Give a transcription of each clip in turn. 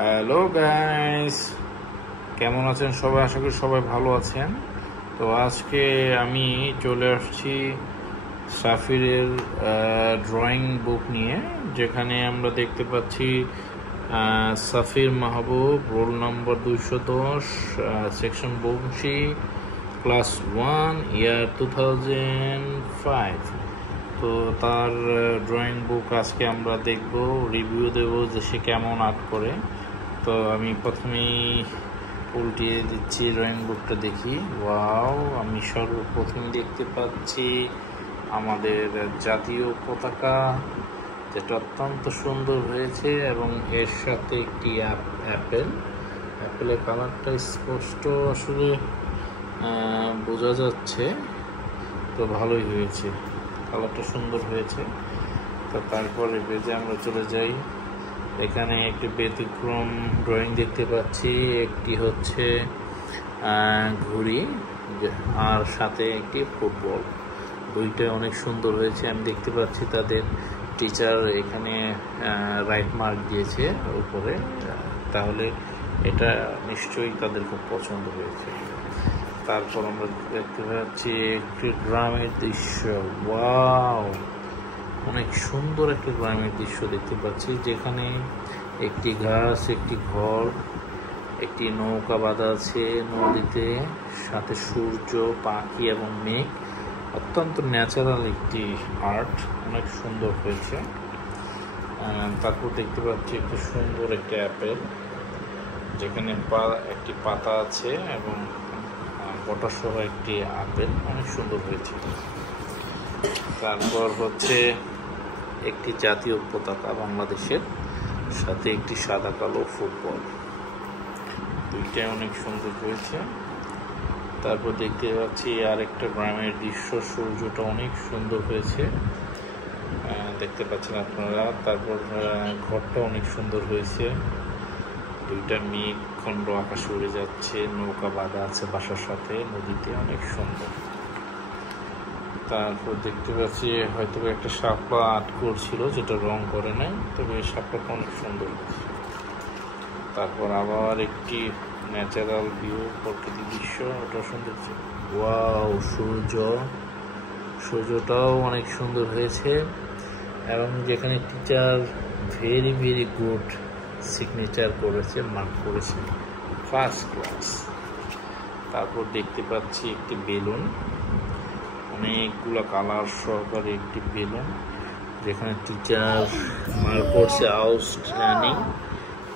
Hello guys, কেমন আছেন সবাই? আশা করি সবাই ভালো আছেন। তো আজকে আমি চলে আসছি সাফিরের ড্রয়িং বুক নিয়ে, যেখানে আমরা দেখতে পাচ্ছি Safir Mahbub, roll number 210, section Banshi, class 1, year 2005। তো তার ড্রয়িং বুক আজকে আমরা দেখব, রিভিউ দেব যে সে কেমন আর্ট করে। তো আমি প্রথমেই উল্টিয়ে দিচ্ছি, ড্রয়িং বুকটা দেখি। ওয়াও, আমি সর্বপ্রথম দেখতে পাচ্ছি আমাদের জাতীয় পতাকা, যেটা অত্যন্ত সুন্দর হয়েছে, এবং এর সাথে একটি অ্যাপেলের কালারটা স্পষ্ট আসলে বোঝা যাচ্ছে। তো ভালোই হয়েছে, কালারটা সুন্দর হয়েছে। তো তারপরে পেজে আমরা চলে যাই। এখানে একটি ব্যতিক্রম ড্রয়িং দেখতে পাচ্ছি, একটি হচ্ছে ঘুড়ি আর সাথে একটি ফুটবল। দুইটা অনেক সুন্দর হয়েছে। আমি দেখতে পাচ্ছি তাদের টিচার এখানে রাইট মার্ক দিয়েছে উপরে, তাহলে এটা নিশ্চয়ই তাদের খুব পছন্দ হয়েছে। তারপর আমরা দেখতে পাচ্ছি একটি গ্রামের দৃশ্য। ওয়াও, অনেক সুন্দর একটি গ্রামের দৃশ্য দেখতে পাচ্ছি, যেখানে একটি গাছ, একটি ঘর, একটি নৌকা বাঁধা আছে নদীতে, সাথে সূর্য, পাখি এবং মেঘ। অত্যন্ত ন্যাচারাল একটি আর্ট, অনেক সুন্দর হয়েছে। তারপর দেখতে পাচ্ছি একটি সুন্দর একটি অ্যাপেল, যেখানে একটি পাতা আছে এবং বটা সহ একটি আপেল, অনেক সুন্দর হয়েছে। তারপর হচ্ছে একটি জাতীয় পতাকা বাংলাদেশের, সাথে একটি সাদা কালো ফুটবল, দুইটাই অনেক সুন্দর হয়েছে। তারপর দেখতে পাচ্ছি আরেকটা গ্রামের দৃশ্য, সূর্যটা অনেক সুন্দর হয়েছে, দেখতে পাচ্ছেন আপনারা। তারপর ঘরটা অনেক সুন্দর হয়েছে, দুইটা মেঘ খণ্ড আকাশে উড়ে যাচ্ছে, নৌকা বাঁধা আছে বাসার সাথে নদীতে, অনেক সুন্দর। তারপর দেখতে পাচ্ছি হয়তো একটা শাপলা আর্ট করছিল, যেটা রং করে নাই, তবে এই শাপলাটা অনেক সুন্দর হয়েছে। তারপর আবার একটি ন্যাচারাল ভিউ, প্রকৃতি দৃশ্য, ওটা সুন্দর হয়েছে। ওয়াও, সূর্যটাও অনেক সুন্দর হয়েছে, এবং যেখানে teacher very very good signature করেছে, মার্ক করেছে, ফার্স্ট ক্লাস। তারপর দেখতে পাচ্ছি একটি বেলুন, অনেকগুলো কালার সহকারে একটি বেলুন, যেখানে টিচার মার্ক করছে আউটস্ট্যান্ডিং,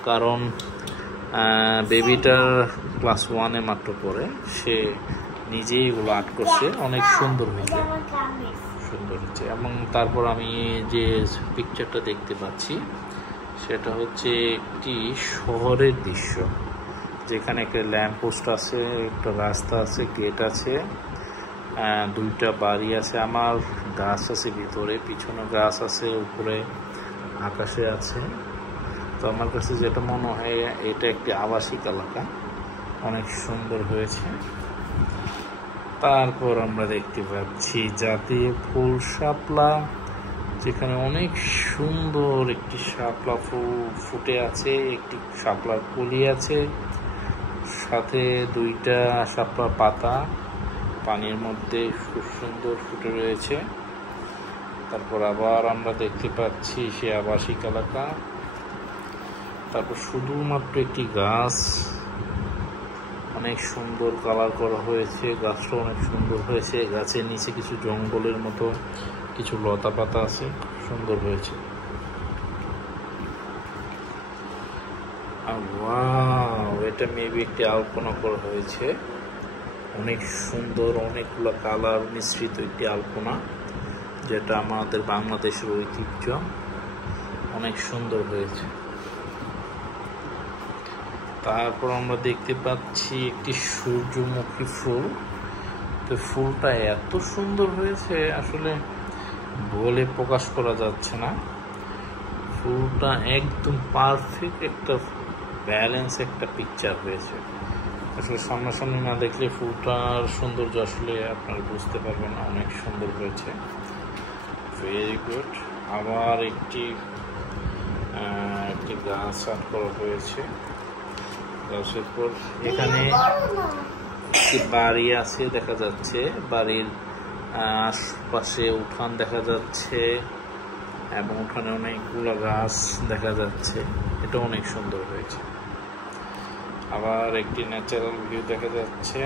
কারণ বেবিটার ক্লাস 1-এ মাত্র পড়ে, সে নিজেই এগুলো আর্ট করছে, অনেক সুন্দর হয়েছে। এবং তারপর আমি যে পিকচারটা দেখতে পাচ্ছি সেটা হচ্ছে একটি শহরের দৃশ্য, যেখানে একটা ল্যাম্প পোস্ট আছে, একটা রাস্তা আছে, গেট আছে, দুইটা বাড়ি আছে, আমার গাছ আছে ভিতরে, পিছনে গাছ আছে, উপরে আকাশে আছে। তো আমার কাছে যেটা মনে হয় এটা একটি আবাসিক এলাকা, অনেক সুন্দর হয়েছে। তারপর আমরা দেখতে পাচ্ছি জাতীয় ফুল শাপলা, যেখানে অনেক সুন্দর একটি শাপলা ফুল ফুটে আছে, একটি শাপলার কলি আছে, সাথে দুইটা শাপলার পাতা পানির মধ্যে খুব সুন্দর ফুটে রয়েছে। তারপর আবার আমরা দেখতে পাচ্ছি সে আবাসিক এলাকা। তারপর শুধুমাত্র একটি গাছ, অনেক সুন্দর কালার করা হয়েছে, গাছটা অনেক সুন্দর হয়েছে, গাছের নিচে কিছু জঙ্গলের মতো কিছু লতা পাতা আছে, সুন্দর হয়েছে। ওয়াও, এটা মেবি একটি আলপনা করা হয়েছে, অনেক সুন্দর, অনেকগুলো কালার মিশ্রিত একটি আলপনা, যেটা আমাদের বাংলাদেশের ঐতিহ্য, অনেক সুন্দর হয়েছে। তারপর আমরা দেখতে পাচ্ছি একটি সূর্যমুখী ফুল। তো ফুলটা এত সুন্দর হয়েছে, আসলে বলে প্রকাশ করা যাচ্ছে না। ফুলটা একদম পারফেক্ট একটা ব্যালেন্স একটা পিকচার হয়েছে। আসলে সামনাসামনি না দেখলে ফুলটার সৌন্দর্য আসলে আপনারা বুঝতে পারবেন না, অনেক সুন্দর হয়েছে, ভেরি গুড। আবার একটি একটি গাছ আর্ট করা হয়েছে। গাছের পর এখানে একটি বাড়ি আছে দেখা যাচ্ছে, বাড়ির আশপাশে উঠান দেখা যাচ্ছে এবং উঠানে অনেকগুলো গাছ দেখা যাচ্ছে। এটা অনেক সুন্দর হয়েছে। আবার একটি ন্যাচারাল ভিউ দেখা যাচ্ছে,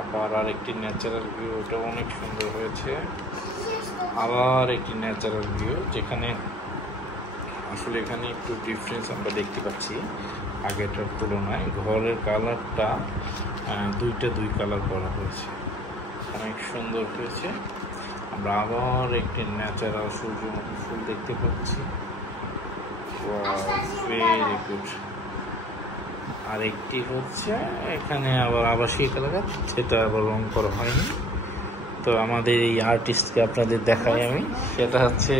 আবার আরেকটি ন্যাচারাল ভিউ, এটা অনেক সুন্দর হয়েছে। আবার একটি ন্যাচারাল ভিউ, যেখানে আসলে এখানে একটু ডিফারেন্স আমরা দেখতে পাচ্ছি আগেরটার তুলনায়। ঘরের কালারটা দুই কালার করা হয়েছে, অনেক সুন্দর হয়েছে। আমরা আবার একটি ন্যাচারাল সূর্যমুখী ফুল দেখতে পাচ্ছি। Very good. আর একটি হচ্ছে এখানে আবার আবাসিক এলাকা, সেটা আবার রং করা হয়নি। তো আমাদের এই আর্টিস্টকে আপনাদের দেখাই আমি, সেটা হচ্ছে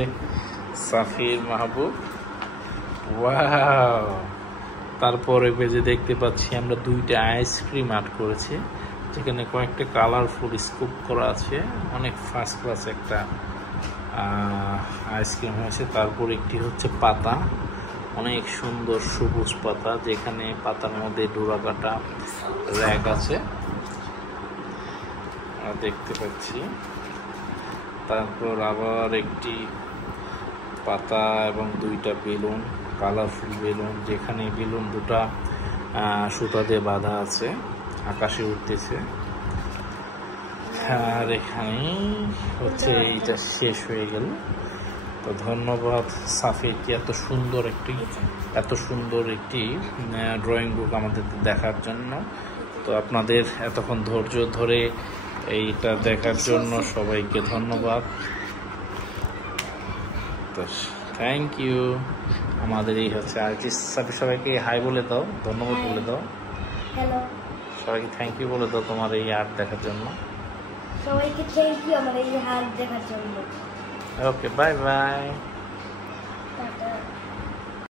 সাফির মাহবুব। ওয়াও! তারপরে পেজে দেখতে পাচ্ছি আমরা দুইটা আইসক্রিম আর্ট করেছি, যেখানে কয়েকটা কালারফুল স্কুপ করা আছে। অনেক ফার্স্ট ক্লাস একটা আইসক্রিম হয়েছে। তারপর একটি হচ্ছে পাতা, অনেক সুন্দর সবুজ পাতা, যেখানে পাতার মধ্যে ডোরা কাটা র্যাক আছে দেখতে পাচ্ছি। তারপর আবার একটি পাতা এবং দুইটা বেলুন, কালারফুল বেলুন, যেখানে বেলুন দুটা সুতা দিয়ে বাঁধা আছে, আকাশে উঠতেছে। আর এখানেই হচ্ছে এইটা শেষ হয়ে গেল। তো ধন্যবাদ সাফিরকে এত সুন্দর একটি ড্রয়িং বুক আমাদের দেখার জন্য। তো আপনাদের এতক্ষণ ধৈর্য ধরে এইটা দেখার জন্য সবাইকে ধন্যবাদ। তো থ্যাংক ইউ। আমাদের এই হচ্ছে আর্টিস্ট সাফির। সবাইকে হাই বলে দাও, ধন্যবাদ বলে দাও। হ্যালো, সবাইকে থ্যাংক ইউ বলে দাও তোমার এই আর্ট দেখার জন্য। সবাইকে থ্যাংক ইউ আমার এই আর্ট দেখার জন্য। ওকে, বাই বাই। টাটা।